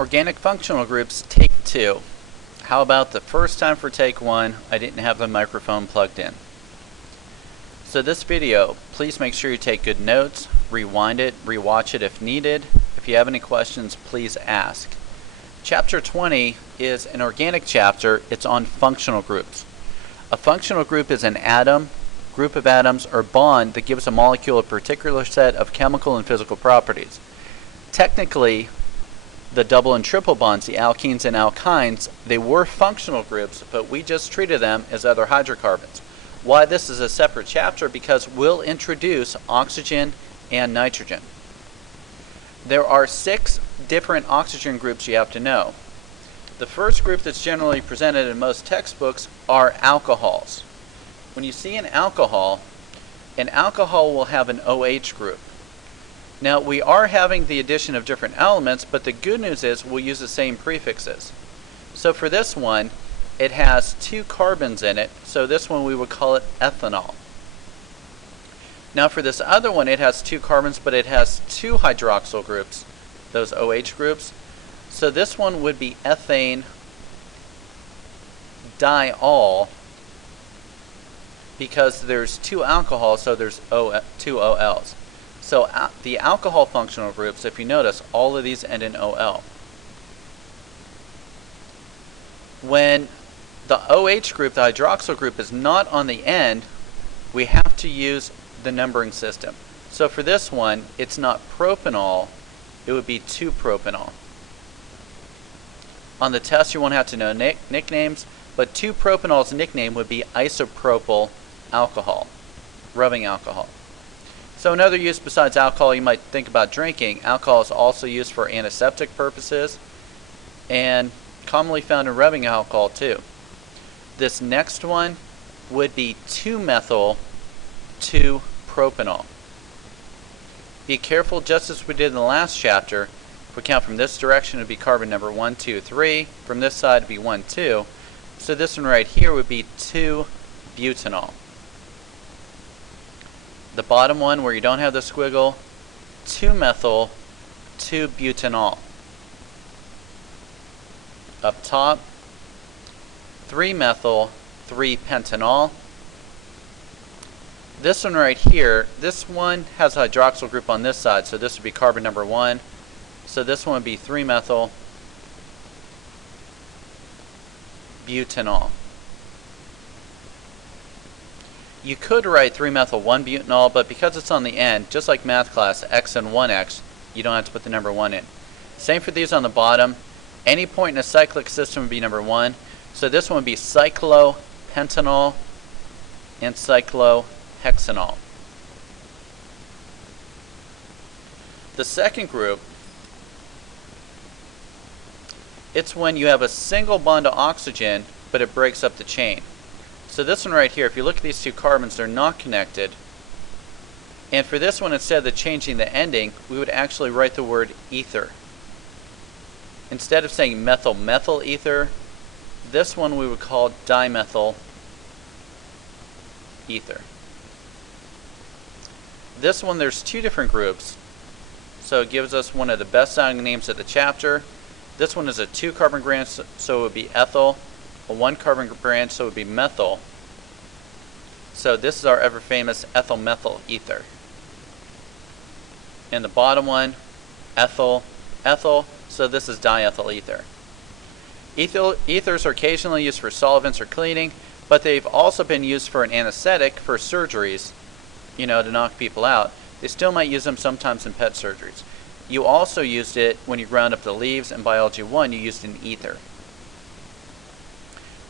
Organic functional groups, take 2. How about the first time for take 1, I didn't have the microphone plugged in. So this video, please make sure you take good notes, rewind it, rewatch it if needed. If you have any questions, please ask. Chapter 20 is an organic chapter. It's on functional groups. A functional group is an atom, group of atoms, or bond that gives a molecule a particular set of chemical and physical properties. Technically, the double and triple bonds, the alkenes and alkynes, they were functional groups, but we just treated them as other hydrocarbons. Why this is a separate chapter? Because we'll introduce oxygen and nitrogen. There are 6 different oxygen groups you have to know. The first group that's generally presented in most textbooks are alcohols. When you see an alcohol will have an OH group. Now, we are having the addition of different elements, but the good news is we'll use the same prefixes. So for this one, it has 2 carbons in it, so this one we would call it ethanol. Now for this other one, it has 2 carbons, but it has 2 hydroxyl groups, those OH groups. So this one would be ethane diol, because there's 2 alcohols, so there's 2 OLs. So the alcohol functional groups, if you notice, all of these end in OL. When the OH group, the hydroxyl group, is not on the end, we have to use the numbering system. So for this one, it's not propanol, it would be 2-propanol. On the test, you won't have to know nicknames, but 2-propanol's nickname would be isopropyl alcohol, rubbing alcohol. So another use besides alcohol you might think about drinking, alcohol is also used for antiseptic purposes and commonly found in rubbing alcohol too. This next one would be 2-methyl 2-propanol. Be careful, just as we did in the last chapter. If we count from this direction, it would be carbon number 1, 2, 3. From this side, it would be 1, 2. So this one right here would be 2-butanol. The bottom one, where you don't have the squiggle, 2-methyl 2-butanol. Up top, 3-methyl 3-pentanol. This one right here, this one has a hydroxyl group on this side, so this would be carbon number 1. So this one would be 3-methyl butanol. You could write 3-methyl 1-butanol, but because it's on the end, just like math class, x and 1x, you don't have to put the number 1 in. Same for these on the bottom. Any point in a cyclic system would be number 1. So this one would be cyclopentanol and cyclohexanol. The second group, it's when you have a single bond to oxygen, but it breaks up the chain. So this one right here, if you look at these 2 carbons, they're not connected. And for this one, instead of changing the ending, we would actually write the word ether. Instead of saying methyl-methyl ether, this one we would call dimethyl ether. This one, there's 2 different groups, so it gives us one of the best sounding names of the chapter. This one is a 2-carbon branch, so it would be ethyl. A 1-carbon branch, so it would be methyl. So this is our ever famous ethyl methyl ether. And the bottom one, ethyl, so this is diethyl ether. Ethers are occasionally used for solvents or cleaning, but they've also been used for an anesthetic for surgeries, to knock people out. They still might use them sometimes in pet surgeries. You also used it when you ground up the leaves in Biology 1, you used an ether.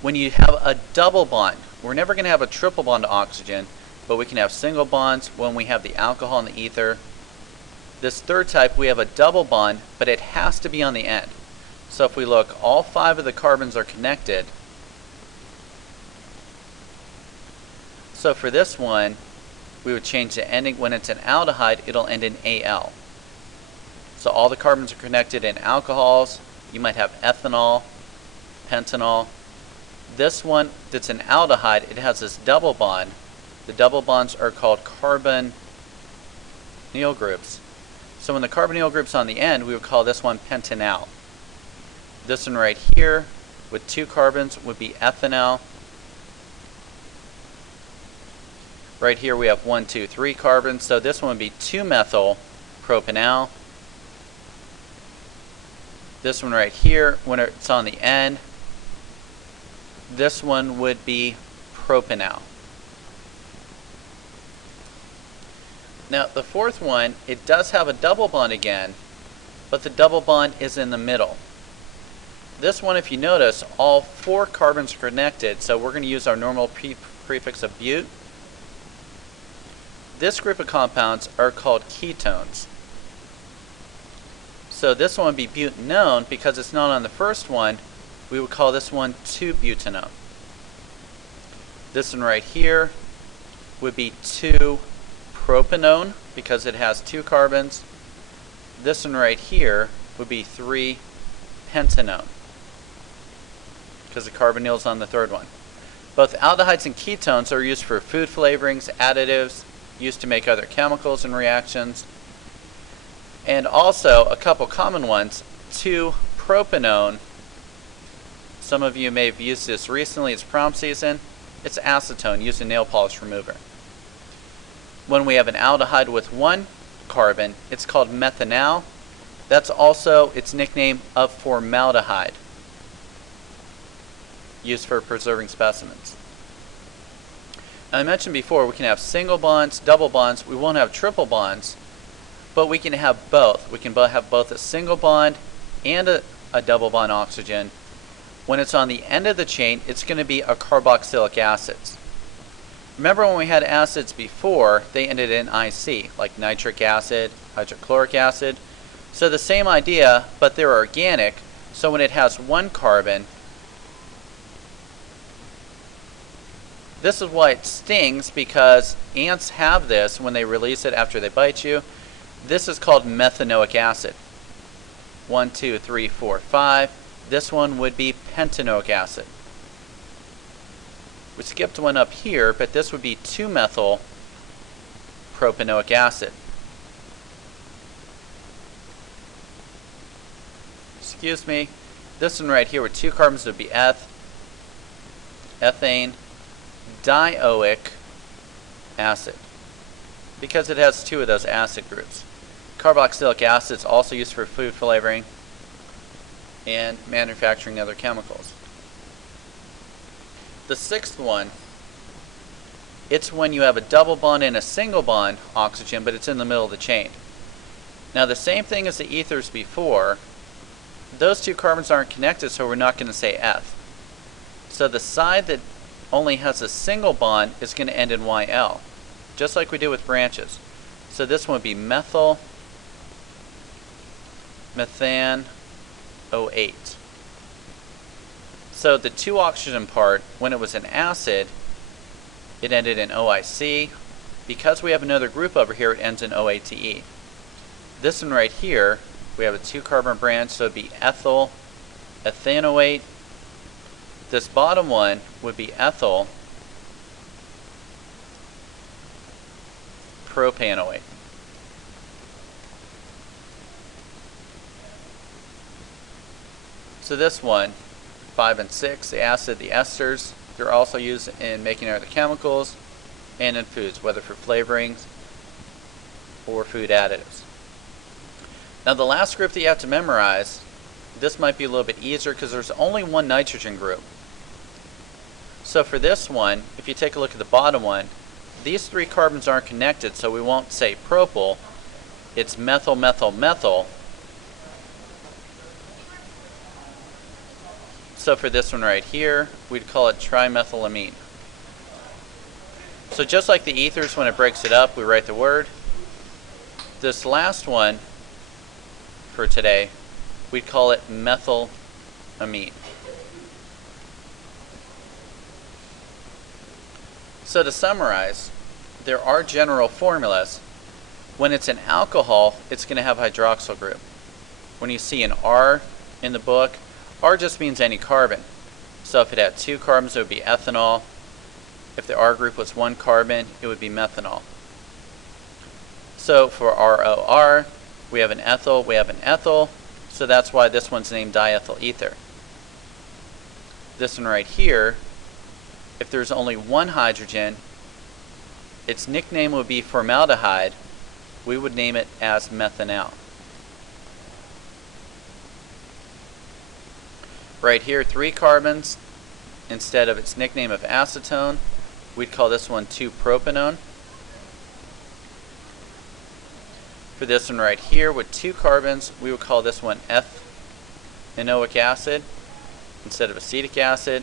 When you have a double bond, we're never going to have a triple bond to oxygen, but we can have single bonds when we have the alcohol and the ether. This third type, we have a double bond, but it has to be on the end. So if we look, all 5 of the carbons are connected. So for this one, we would change the ending. When it's an aldehyde, it'll end in Al. So all the carbons are connected in alcohols. You might have ethanol, pentanol. This one that's an aldehyde, it has this double bond. The double bonds are called carbonyl groups. So when the carbonyl group's on the end, we would call this one pentanal. This one right here with 2 carbons would be ethanol. Right here we have 1, 2, 3 carbons, so this one would be 2-methyl propanol. This one right here, when it's on the end, this one would be propanol. Now the fourth one, it does have a double bond again, but the double bond is in the middle. This one, if you notice, all 4 carbons are connected, so we're going to use our normal prefix of but. This group of compounds are called ketones. So this one would be butanone because it's not on the first one. We would call this one 2-butanone. This one right here would be 2-propanone because it has 2 carbons. This one right here would be 3-pentanone because the carbonyl is on the third one. Both aldehydes and ketones are used for food flavorings, additives, used to make other chemicals and reactions. And also, a couple common ones, 2-propanone. Some of you may have used this recently, it's prom season. It's acetone, used in nail polish remover. When we have an aldehyde with 1 carbon, it's called methanol. That's also its nickname of formaldehyde, used for preserving specimens. Now, I mentioned before we can have single bonds, double bonds. We won't have triple bonds, but we can have both. We can have both a single bond and a double bond oxygen. When it's on the end of the chain, it's going to be a carboxylic acids. Remember when we had acids before, they ended in IC, like nitric acid, hydrochloric acid. So the same idea, but they're organic. So when it has 1 carbon, this is why it stings, because ants have this when they release it after they bite you. This is called methanoic acid. 1, 2, 3, 4, 5. This one would be pentanoic acid. We skipped one up here, but this would be 2-methyl propanoic acid. Excuse me. This one right here with 2 carbons would be ethane dioic acid, because it has 2 of those acid groups. Carboxylic acid is also used for food flavoring and manufacturing other chemicals. The 6th one, it's when you have a double bond and a single bond oxygen, but it's in the middle of the chain. Now the same thing as the ethers before, those 2 carbons aren't connected, so we're not going to say eth. So the side that only has a single bond is going to end in YL, just like we do with branches. So this one would be methyl methan O8. So the 2 oxygen part, when it was an acid, it ended in OIC. Because we have another group over here, it ends in OATE. This one right here, we have a 2 carbon branch, so it would be ethyl ethanoate. This bottom one would be ethyl propanoate. So this one, 5 and 6, the acid, the esters, they're also used in making other chemicals and in foods, whether for flavorings or food additives. Now the last group that you have to memorize, this might be a little bit easier because there's only 1 nitrogen group. So for this one, if you take a look at the bottom one, these 3 carbons aren't connected, so we won't say propyl. It's methyl, methyl, methyl. So for this one right here, we'd call it trimethylamine. So just like the ethers, when it breaks it up, we write the word. This last one for today, we'd call it methylamine. So to summarize, there are general formulas. When it's an alcohol, it's going to have a hydroxyl group. When you see an R in the book, R just means any carbon. So if it had 2 carbons, it would be ethanol. If the R group was 1 carbon, it would be methanol. So for ROR, we have an ethyl, we have an ethyl. So that's why this one's named diethyl ether. This one right here, if there's only one hydrogen, its nickname would be formaldehyde. We would name it as methanal. Right here, 3 carbons. Instead of its nickname of acetone, we'd call this one 2-propanone. For this one right here with 2 carbons, we would call this one ethanoic acid instead of acetic acid.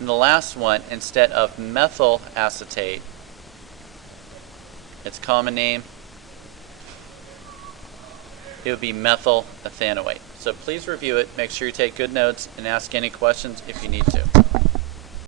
And the last one, instead of methyl acetate, its common name, it would be methyl ethanoate. So please review it, make sure you take good notes, and ask any questions if you need to.